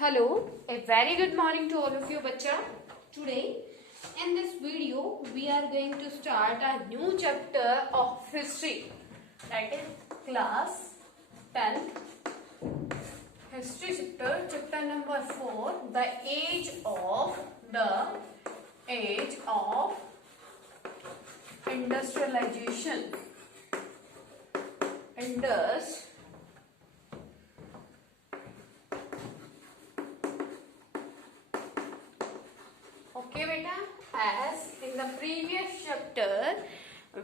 Hello, a very good morning to all of you, bacha. Today, in this video, we are going to start a new chapter of history. That is class 10th history chapter number 4, the age of industrialization. Okay, beta. As in the previous chapter,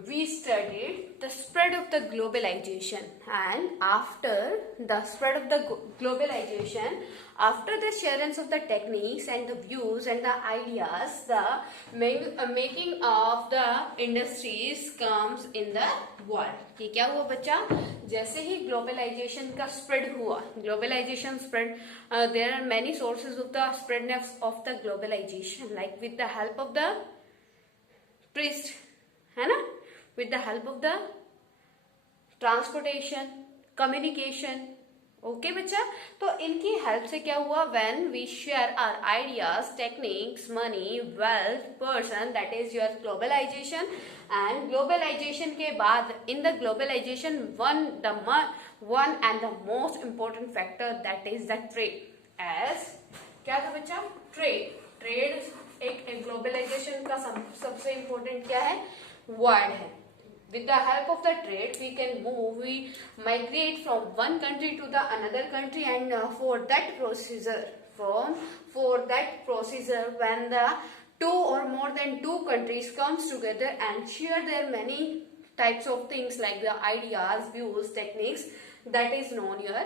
we studied the spread of the globalization, and after the spread of the globalization, after the sharing of the techniques and the views and the ideas, the making of the industries comes in the world. ये क्या हुआ बच्चा? जैसे ही globalization का spread हुआ, globalization spread, there are many sources of the spreadness of the globalization, like with the help of the priest, है ना, with the help of the transportation, communication. Okay बच्चा, तो इनकी हेल्प से क्या हुआ? When we share our ideas, techniques, money, wealth, person, that is your globalization. And globalization के बाद in the globalization one and the most important factor that is the trade. As क्या था बच्चा? ट्रेड एक globalisation का सबसे important क्या है? वर्ड है. With the help of the trade, we can move, we migrate from one country to the another country, and for that procedure, when the two or more than two countries comes together and share their many types of things like the ideas, views, techniques, that is known your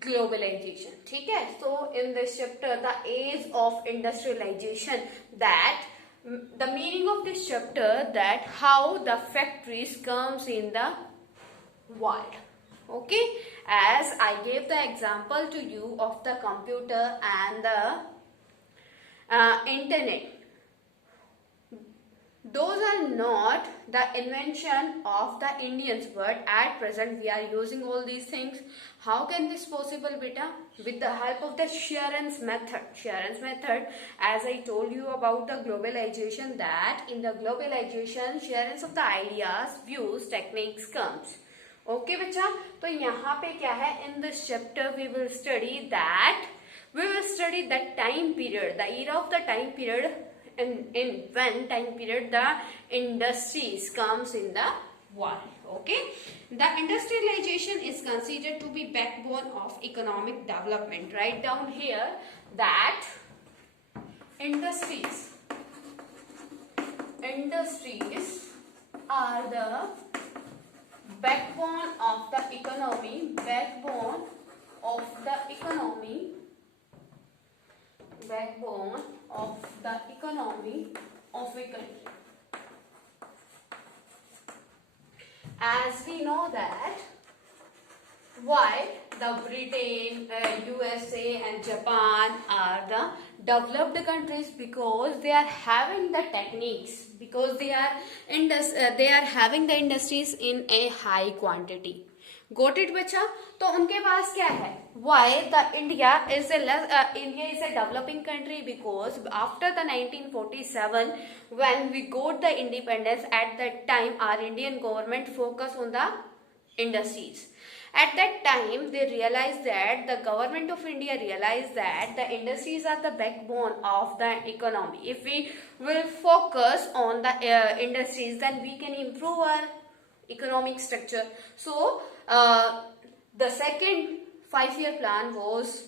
globalization. ठीक है? So in this chapter, the age of industrialization, that the meaning of this chapter, that how the factories comes in the world. Okay, as I gave the example to you of the computer and the internet, those are not the invention of the Indians, but at present we are using all these things. How can this possible, beta? With the help of the Sharon's method, as I told you about the globalization, that in the globalization, sharing of the ideas, views, techniques comes. Okay बच्चा, तो यहाँ पे क्या है? In this chapter we will study that time period, the era of the time period, in when time period the industries comes in the world. Okay, the industrialization is considered to be backbone of economic development. Write down here that industries are the backbone of the economy of a country. As we know that why the Britain, USA and Japan are the developed countries, because they are having the techniques, because they are having the industries in a high quantity. Got it बच्चा? तो उनके पास क्या है? Why the India is a developing country? Because after the 1947, when we got the independence, at that time our Indian government focused on the industries. At that time, they realized that the government of India realized that the industries are the backbone of the economy. If we will focus on the industries, then we can improve our economic structure. So the second 5-year plan was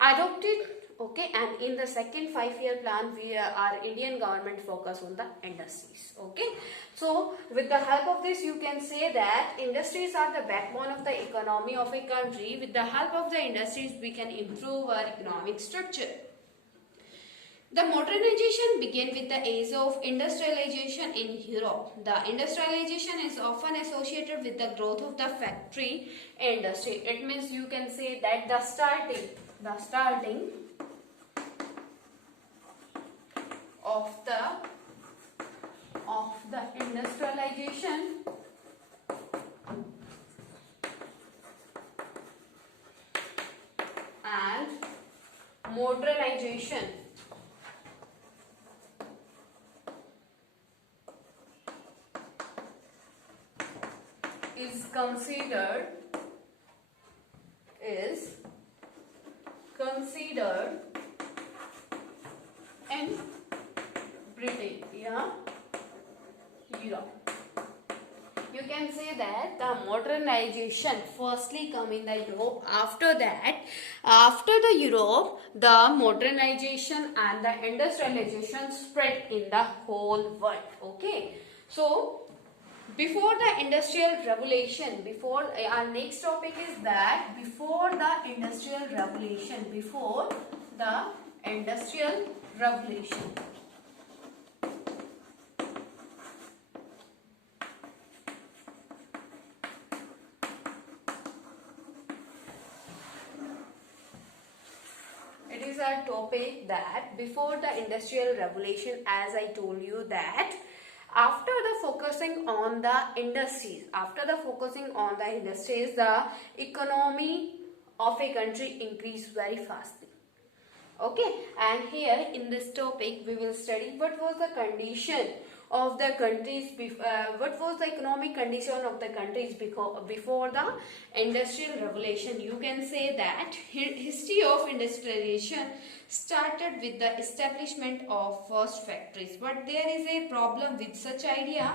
adopted. Okay, and in the second 5-year plan, our Indian government focus on the industries. Okay, so with the help of this, you can say that industries are the backbone of the economy of a country. With the help of the industries, we can improve our economic structure. The modernization began with the age of industrialization in Europe. The industrialization is often associated with the growth of the factory industry. It means you can say that the starting of the industrialization modernization is considered in Britain, yeah, Europe. You can say that the modernization firstly come in the Europe. After that, after the Europe, the modernization and the industrialization spread in the whole world. Okay, so before the industrial revolution, before our next topic is that before the industrial revolution, before the industrial revolution, it is a topic that before the industrial revolution, as I told you that after the focusing on the industries, the economy of a country increased very fastly. Okay, and here in this topic we will study what was the condition of the countries, what was the economic condition of the countries before the industrial revolution. You can say that history of industrialization started with the establishment of first factories, but there is a problem with such idea.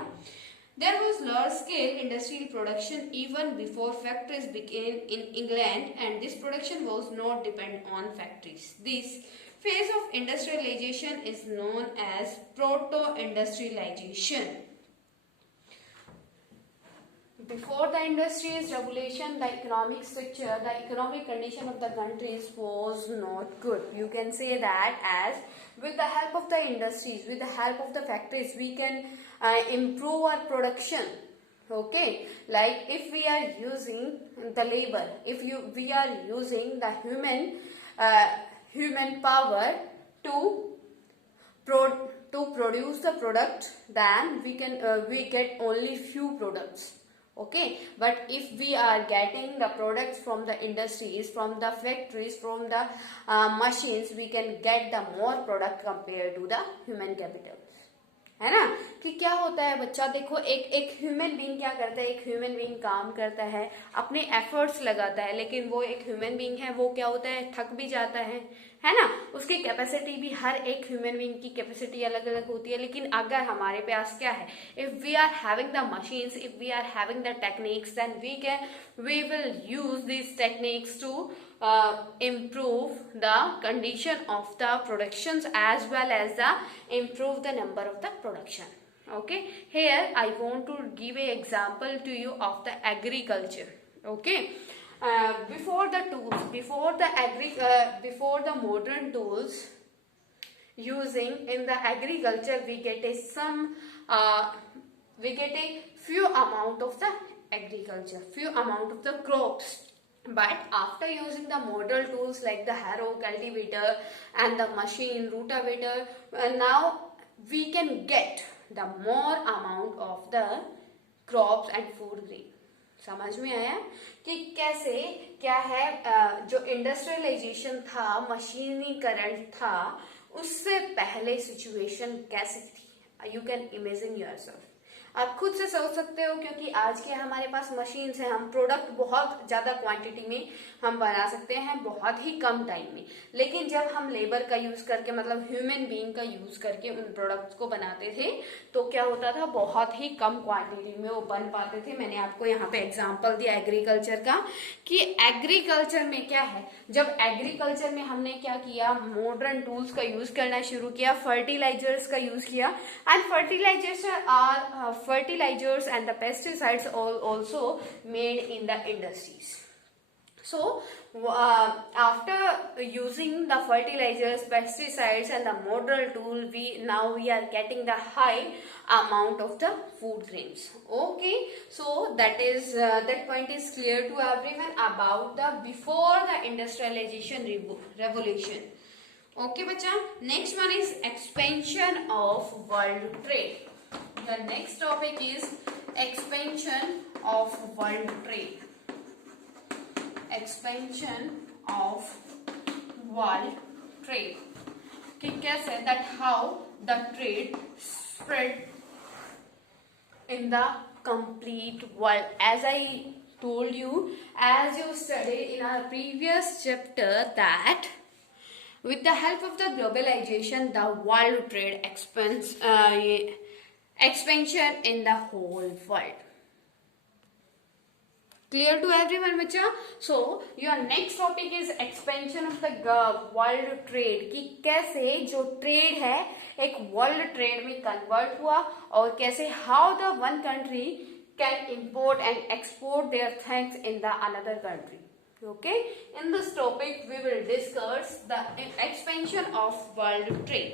There was large-scale industrial production even before factories began in England, and this production was not dependent on factories. This phase of industrialization is known as proto-industrialization. Before the industrial revolution, the economic structure, the economic condition of the countries was not good. You can say that as with the help of the industries, with the help of the factories, we can improve our production. Okay, like if we are using the labor, we are using the human power to produce the product, then we get only few products. Okay, but if we are getting the products from the industries, from the factories, from the machines, we can get the more product compared to the human capital. है ना, कि क्या होता है बच्चा, देखो एक human being क्या करता है, एक ह्यूमन बीइंग काम करता है, अपने एफर्ट्स लगाता है, लेकिन वो एक ह्यूमन बीइंग है, वो क्या होता है, थक भी जाता है ना, उसकी कैपेसिटी भी, हर एक ह्यूमन बीइंग की कैपेसिटी अलग अलग होती है. लेकिन अगर हमारे पास क्या है, if we are having the machines, if we are having the techniques, then we will use this techniques to improve the condition of the productions as well as the improve the number of the production. Okay, here I want to give a example to you of the agriculture. Okay, before the tools, before the modern tools using in the agriculture, we get a few amount of the agriculture, few amount of the crops. But after using the modern tools like the harrow, cultivator and the machine, rotavator, now we can get the more amount of the crops and food grain. समझ में आया कि कैसे क्या है, जो industrialisation था, मशीनीकरण था, उससे पहले सिचुएशन कैसी थी. यू कैन इमेजिन योरसेल्फ, आप खुद से सोच सकते हो, क्योंकि आज के हमारे पास मशीन्स हैं, हम प्रोडक्ट बहुत ज़्यादा क्वांटिटी में हम बना सकते हैं बहुत ही कम टाइम में. लेकिन जब हम लेबर का यूज़ करके, मतलब ह्यूमन बीइंग का यूज़ करके उन प्रोडक्ट्स को बनाते थे, तो क्या होता था, बहुत ही कम क्वांटिटी में वो बन पाते थे. मैंने आपको यहाँ पे एग्जांपल दिया एग्रीकल्चर का, कि एग्रीकल्चर में क्या है, जब एग्रीकल्चर में हमने क्या किया, मॉडर्न टूल्स का यूज़ करना शुरू किया, फर्टिलाइजर्स का यूज़ किया, and fertilizers and the pesticides also made in the industries. So after using the fertilizers, pesticides and the modern tool, we are getting the high amount of the food grains. Okay, so that point is clear to everyone about the before the industrialization revolution. Okay bacha, next one is expansion of world trade. The next topic is expansion of world trade. Expansion of world trade, कि कैसे, that how the trade spread in the complete world. As I told you, as you studied in our previous chapter, that with the help of the globalization, the world trade expansion in the whole world. Clear to everyone, बच्चा? So your next topic is expansion of the world trade, कि कैसे जो trade है एक world trade में convert हुआ और कैसे how the one country can import and export their things in the another country. Okay, in this topic we will discuss the expansion of world trade.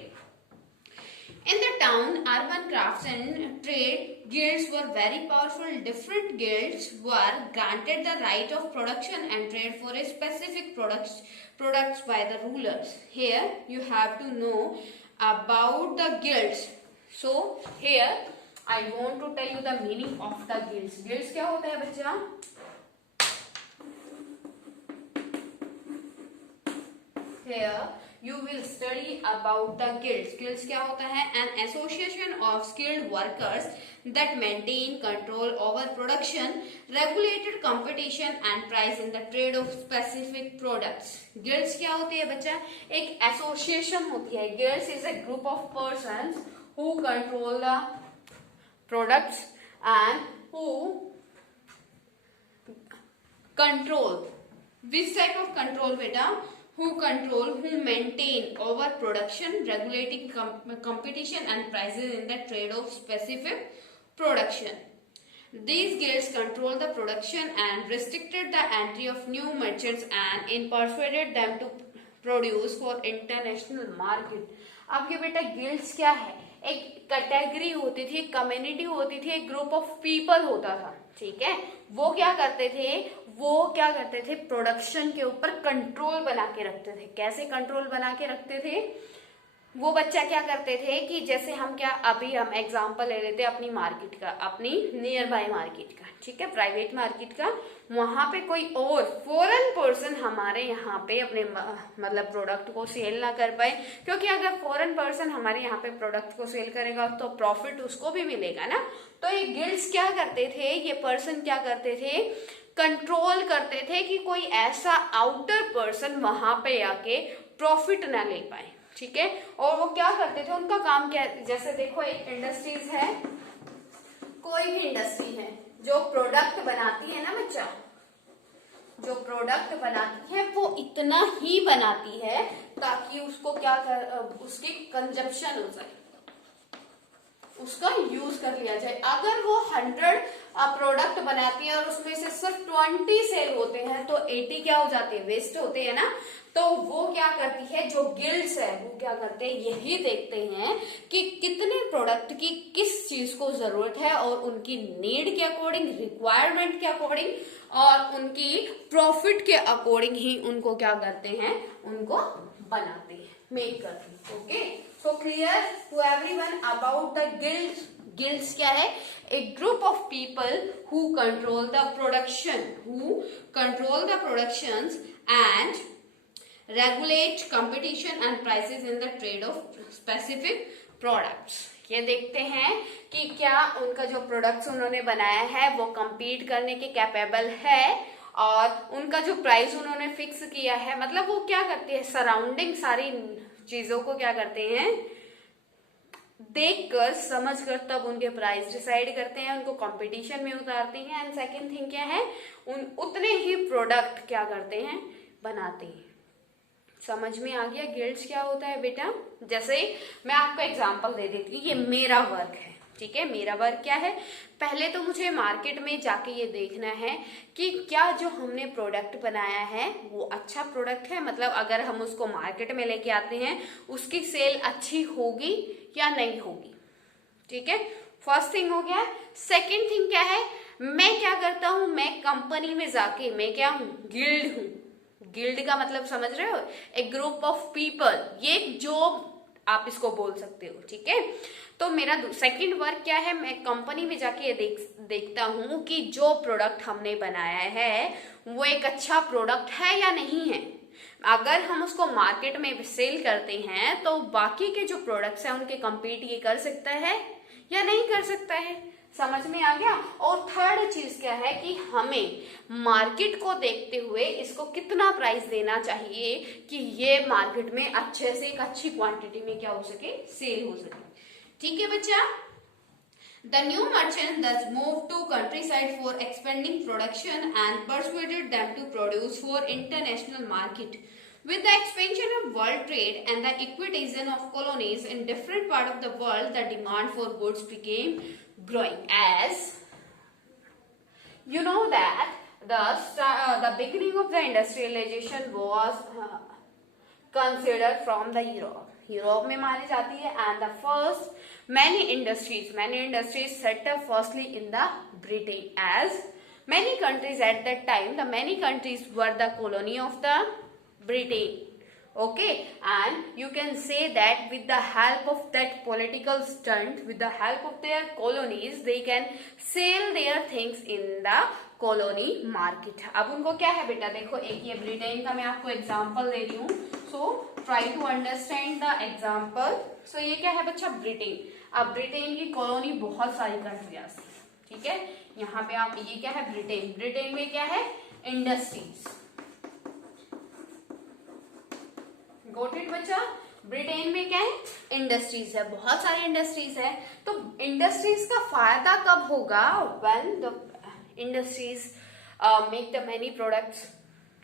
In the town, urban crafts and trade guilds were very powerful. Different guilds were granted the right of production and trade for a specific products by the rulers. Here you have to know about the guilds. So here I want to tell you the meaning of the guilds. Guilds क्या होता है बच्चा? Here you will study about the guilds. Guilds क्या होता है? An association of skilled workers that maintain control over production, regulated competition and price in the trade of specific products. Guilds क्या होती है बच्चा? एक association होती है. Guilds is a group of persons who control the products and who control. Which type of control बेटा? Who maintain over production, regulating competition and prices in the trade of specific production. These guilds control the production and restricted the entry of new merchants and persuaded them to produce for international market. अब ये बेटा guilds क्या है? एक category होती थी, community होती थी, एक ग्रुप ऑफ पीपल होता था. ठीक है, वो क्या करते थे? प्रोडक्शन के ऊपर कंट्रोल बना के रखते थे. कैसे कंट्रोल बना के रखते थे? वो बच्चा क्या करते थे कि जैसे हम एग्जांपल ले लेते अपनी मार्केट का, अपनी नियर बाय मार्केट का, ठीक है, प्राइवेट मार्केट का. वहां पे कोई और फॉरेन पर्सन हमारे यहाँ पे अपने मतलब प्रोडक्ट को सेल ना कर पाए, क्योंकि अगर फॉरेन पर्सन हमारे यहाँ पे प्रोडक्ट को सेल करेगा तो प्रॉफिट उसको भी मिलेगा ना. तो ये गिल्ड्स क्या करते थे, ये पर्सन क्या करते थे? कंट्रोल करते थे कि कोई ऐसा आउटर पर्सन वहां पे आके प्रॉफिट ना ले पाए. ठीक है, और वो क्या करते थे? उनका काम क्या, जैसे देखो एक इंडस्ट्रीज है, कोई भी इंडस्ट्री है जो प्रोडक्ट बनाती है ना बच्चा, जो प्रोडक्ट बनाती है वो इतना ही बनाती है ताकि उसको उसकी कंजप्शन हो जाए, उसका यूज कर लिया जाए. अगर वो 100 प्रोडक्ट बनाती है और उसमें से सिर्फ 20 सेल होते हैं तो 80 क्या हो जाते हैं? वेस्ट होते हैं ना. तो वो क्या करती है, जो गिल्ड्स है वो क्या करते हैं? यही देखते हैं कि कितने प्रोडक्ट की किस चीज को जरूरत है और उनकी नीड के अकॉर्डिंग, रिक्वायरमेंट के अकॉर्डिंग और उनकी प्रॉफिट के अकॉर्डिंग ही उनको क्या करते हैं? उनको बनाते हैं, मेक करते हैं. Okay, so clear to everyone about the guilds. Guilds क्या है? A group of people who control the productions and regulate competition and prices in the trade of specific products. ये देखते हैं कि क्या उनका जो प्रोडक्ट्स उन्होंने बनाया है वो compete करने के कैपेबल है और उनका जो प्राइस उन्होंने फिक्स किया है, मतलब वो क्या करते हैं? सराउंडिंग सारी चीजों को क्या करते हैं? देखकर, समझकर तब उनके प्राइस डिसाइड करते हैं, उनको कंपटीशन में उतारते हैं. एंड सेकंड थिंग क्या है? उतने ही प्रोडक्ट क्या करते हैं? बनाते हैं. समझ में आ गया गिल्ड्स क्या होता है बेटा? जैसे मैं आपको एग्जांपल दे देती हूँ, ये मेरा वर्क है. ठीक है, मेरा वर्क क्या है? पहले तो मुझे मार्केट में जाके ये देखना है कि क्या जो हमने प्रोडक्ट बनाया है वो अच्छा प्रोडक्ट है, मतलब अगर हम उसको मार्केट में लेके आते हैं उसकी सेल अच्छी होगी या नहीं होगी. ठीक है, फर्स्ट थिंग हो गया. सेकेंड थिंग क्या है? मैं क्या करता हूं? मैं कंपनी में जाके, मैं क्या हूं? गिल्ड हूं. गिल्ड का मतलब समझ रहे हो? एक ग्रुप ऑफ पीपल, ये एक जॉब आप इसको बोल सकते हो. ठीक है, तो मेरा सेकंड वर्क क्या है? मैं कंपनी में जाके देखता हूं कि जो प्रोडक्ट हमने बनाया है वो एक अच्छा प्रोडक्ट है या नहीं है. अगर हम उसको मार्केट में सेल करते हैं तो बाकी के जो प्रोडक्ट्स हैं उनके compete ये कर सकता है या नहीं कर सकता है। समझ में आ गया। और थर्ड चीज क्या है कि हमें मार्केट को देखते हुए इसको कितना प्राइस देना चाहिए कि ये मार्केट में अच्छे से एक अच्छी क्वांटिटी में क्या हो सके, सेल हो सके। ठीक है बच्चा। The new merchant thus moved to countryside for expanding production and persuaded them to produce for international market. With the expansion of world trade and the acquisition of colonies in different parts of the world, the demand for goods became growing. As you know that the beginning of the industrialization was considered from the Europe में मानी जाती है। And the first many industries set up firstly in the Britain, as many countries at that time, the many countries were the colony of the Britain. Okay, and you can say that with the help of that political stunt, with the help of their colonies, they can sell their things in the colony market. अब उनको क्या है बेटा, देखो एक ये Britain का मैं आपको एग्जांपल दे रही हूँ, so try to understand the example. So ये क्या है बच्चा, ब्रिटेन। अब ब्रिटेन की कॉलोनी बहुत सारी कंट्रियाज, ठीक है। यहाँ पे आप ये क्या है, ब्रिटेन। ब्रिटेन में क्या है, इंडस्ट्रीज। गॉट इट बच्चा। ब्रिटेन में क्या है, इंडस्ट्रीज है, बहुत सारी इंडस्ट्रीज है। तो इंडस्ट्रीज का फायदा कब होगा, when the industries make the many products,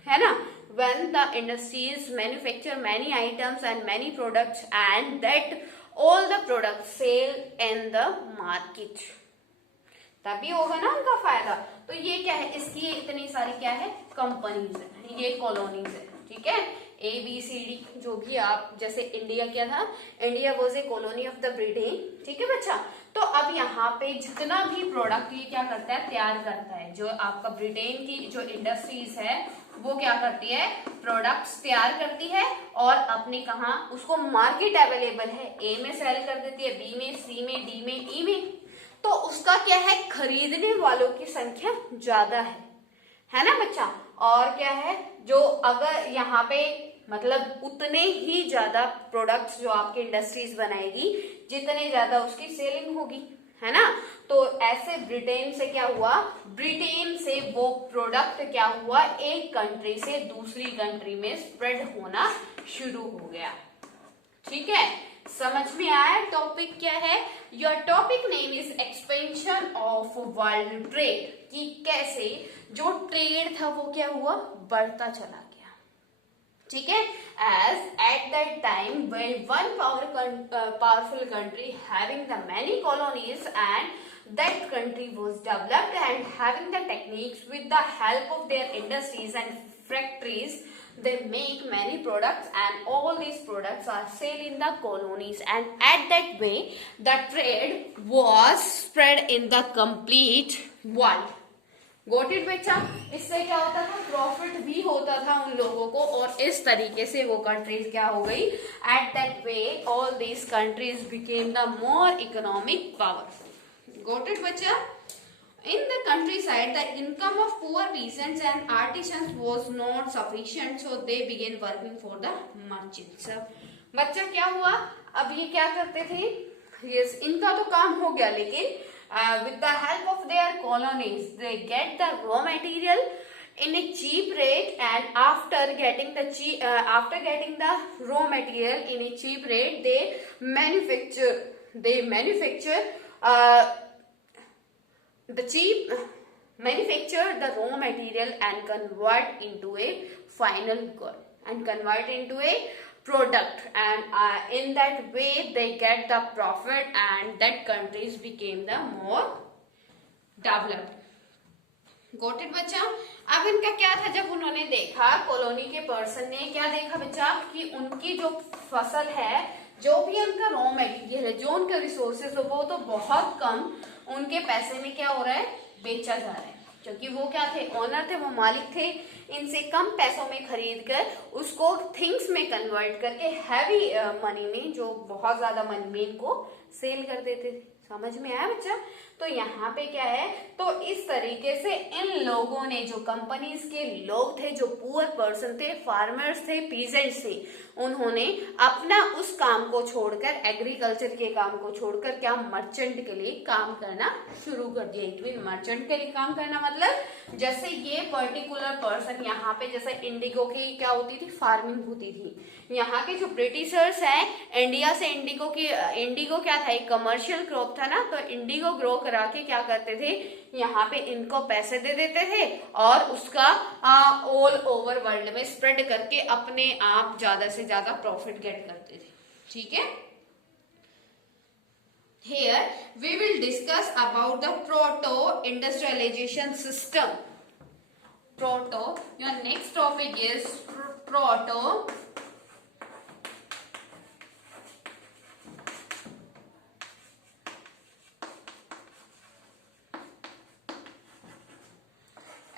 है ना। when the industries manufacture many items and many products and that all the products sell in the market, तभी होगा ना उनका फायदा। तो ये क्या है, इसकी इतनी सारी क्या है, कंपनीज है, ये कॉलोनीज है, ठीक है। ABCD जो भी आप, जैसे इंडिया क्या था, India was a colony of the Britain, ठीक है बच्चा। तो अब यहाँ पे जितना भी प्रोडक्ट ये क्या करता है, तैयार करता है, जो आपका ब्रिटेन की जो इंडस्ट्रीज है वो क्या करती है, प्रोडक्ट्स तैयार करती है और अपने कहाँ, उसको मार्केट अवेलेबल है, ए में सेल कर देती है, बी में, सी में, डी में, ई में। तो उसका क्या है, खरीदने वालों की संख्या ज्यादा है ना बच्चा। और क्या है, जो अगर यहाँ पे मतलब उतने ही ज्यादा प्रोडक्ट्स जो आपकी इंडस्ट्रीज बनाएगी, जितने ज्यादा उसकी सेलिंग होगी, है ना। तो ऐसे ब्रिटेन से क्या हुआ, ब्रिटेन से वो प्रोडक्ट क्या हुआ, एक कंट्री से दूसरी कंट्री में स्प्रेड होना शुरू हो गया, ठीक है। समझ में आया टॉपिक क्या है। Your topic name is expansion of world trade, कि कैसे जो ट्रेड था वो क्या हुआ, बढ़ता चला गया, ठीक है। As at that time when one powerful country having the many colonies and that country was developed and having the techniques, with the help of their industries and factories they make many products and all these products are sold in the colonies, and at that way the trade was spread in the complete world. Got it बच्चा। इससे क्या होता था, profit भी होता था उन लोगों को, और इस तरीके से वो कंट्रीज क्या हो गई, at that way all these countries became the more economic powerful. Got it बच्चा। In the countryside, the income of poor peasants and artisans was not sufficient, so they began working for the merchants. बच्चा क्या हुआ, अब ये क्या करते थे, yes, इनका तो काम हो गया, लेकिन with the help of their colonies, they get the raw material in a cheap rate, and after getting the raw material in a cheap rate, they manufacture the raw material and convert into a final good and convert into a product, and in that way they get the profit and that countries became the more developed. Got it बच्चा। अब इनका क्या था, जब उन्होंने देखा, colony के person ने क्या देखा बच्चा, कि उनकी जो फसल है, जो भी उनका रॉ मटेरियल है, जो उनके रिसोर्सेज है, वो तो बहुत कम उनके पैसे में क्या हो रहा है, बेचा जा रहा है। क्योंकि वो क्या थे, ओनर थे, वो मालिक थे, इनसे कम पैसों में खरीद कर उसको थिंग्स में कन्वर्ट करके हैवी मनी में, जो बहुत ज्यादा मनी में, इनको सेल कर देते थे। समझ में आया बच्चा? तो यहाँ पे क्या है, तो इस तरीके से इन लोगों ने, जो कंपनीज के लोग थे, जो पुअर पर्सन थे, फार्मर्स थे, पीजेंट्स थे, उन्होंने अपना उस काम को छोड़कर, एग्रीकल्चर के काम को छोड़कर क्या, मर्चेंट के लिए काम करना शुरू कर दिया। इट मीन मर्चेंट के लिए काम करना मतलब जैसे ये पर्टिकुलर पर्सन, यहाँ पे जैसे इंडिगो की क्या होती थी, फार्मिंग होती थी। यहाँ के जो ब्रिटिशर्स हैं, इंडिया से इंडिगो क्या था, एक कमर्शियल क्रॉप था ना, तो इंडिगो ग्रो करा के क्या करते थे, यहाँ पे इनको पैसे दे देते थे और उसका ऑल ओवर वर्ल्ड में स्प्रेड करके अपने आप ज्यादा से ज्यादा प्रॉफिट गेट करते थे। ठीक है, here we will discuss about the proto industrialization system. Your next topic is proto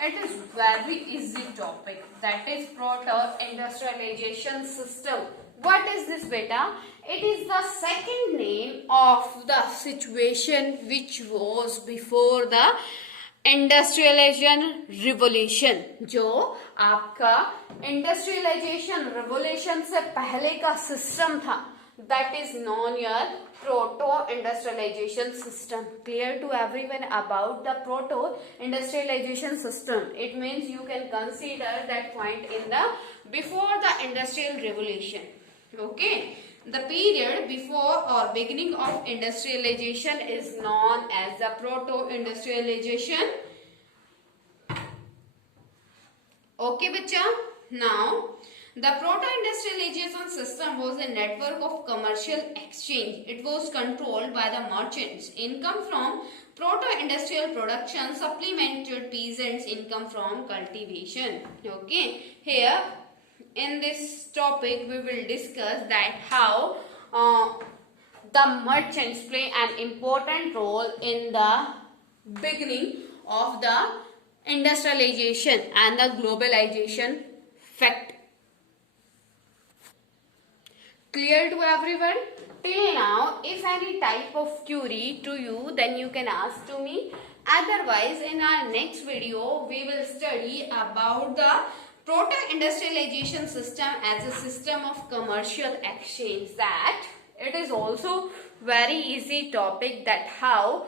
It is very easy topic, that is proto industrialization system. What is this beta? It is the second name of the situation which was before the industrialization revolution. जो आपका industrialisation revolution से पहले का system था, that is known your proto industrialization system. Clear to everyone about the proto industrialization system? It means you can consider that point in the before the industrial revolution. Okay, the period before or beginning of industrialization is known as the proto industrialization. Okay bachcha, now the proto-industrialization system was a network of commercial exchange. It was controlled by the merchants. Income from proto-industrial production supplemented peasants' income from cultivation. Okay, here in this topic we will discuss that how the merchants play an important role in the beginning of the industrialization and the globalization fact. Clear to everyone? Till now, if any type of query to you, then you can ask to me. Otherwise, in our next video, we will study about the proto-industrialization system as a system of commercial exchange. That it is also very easy topic, that how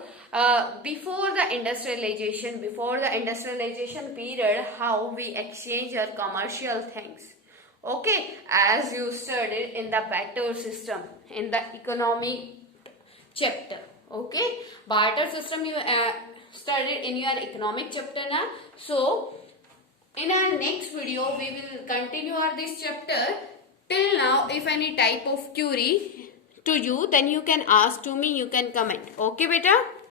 before the industrialization period, how we exchange our commercial things. Okay, as you studied in the barter system in the economic chapter. Okay, barter system you studied in your economic chapter na. So in our next video we will continue this chapter. Till now, if any type of query to you, then you can ask to me, you can comment. Okay beta.